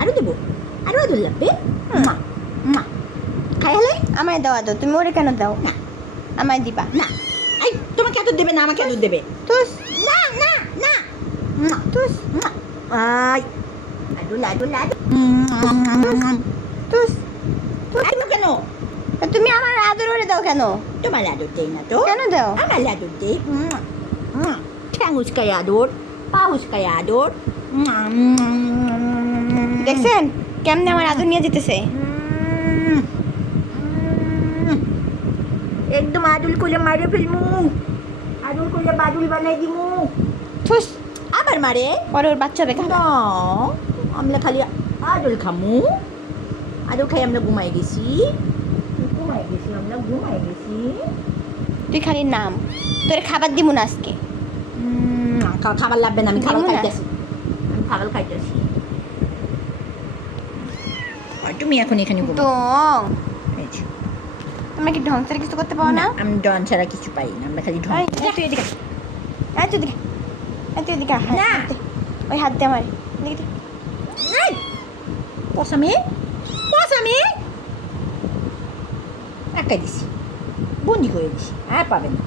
আরো দেবো, আরো আদর লাগবে। খাই হলে আমায় দাও আদর, তুমি ওরে কেন দাও? না আমায় দিবা না, এই তোমাকে আদর দেবে না, আমাকে আদর দেবে। তুস না না না, তুস আই আদর আদর আদর। তুস কেন কেন তুমি আমার আদর ওরে দাও কেন? তোমার আদর দেই না তো? কেন দাও? আমার আদর দেই। ঠ্যাং উস্কায় আদর, পা উস্কায় আদর। দেখছেন কেমনে আমার আদর নিয়ে যেতেছে? একদম আদুল করে মারে ফেলমু, আদুল করে বাদুল বানাই দিমু। তুস আবার মারে পরে ওর বাচ্চা দেখা না, আমরা খালি আদুল খামু, আদুল খাই আমরা ঘুমাই গেছি, আমরা ঘুমাই গেছি। তুই খালি নাম, তোর খাবার দিব না আজকে। খাবার লাগবে না, আমি খাবার দিমু না। খাইতেছি, আমি খাবার খাইতেছি। আর তুমি এখন এখানে ঘুমাও। ডং, এই যে, তোমরা কি ঢং করে কিছু করতে পারো না? আমি ডন ছাড়া কিছু পাই না, আমরা খালি ঢং। এই, তুই এদিকে আয়, তুই এদিকে আয়, তুই এদিকে আয়, না। হাত দে। ওই হাত দে আমার এদিকে দে। এই, পসামে পসামে একাই দিছি, বন্দি করে দিছি, আর পাবে না।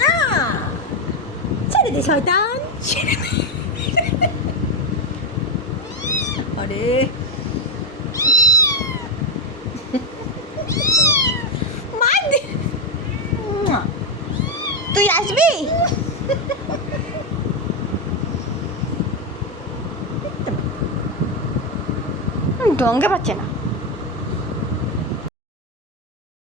না, ছেড়ে দে শয়তান, ছেড়ে দে। আরে মার দে। তুই আসবি? ঢঙ্গে পাচ্ছে না।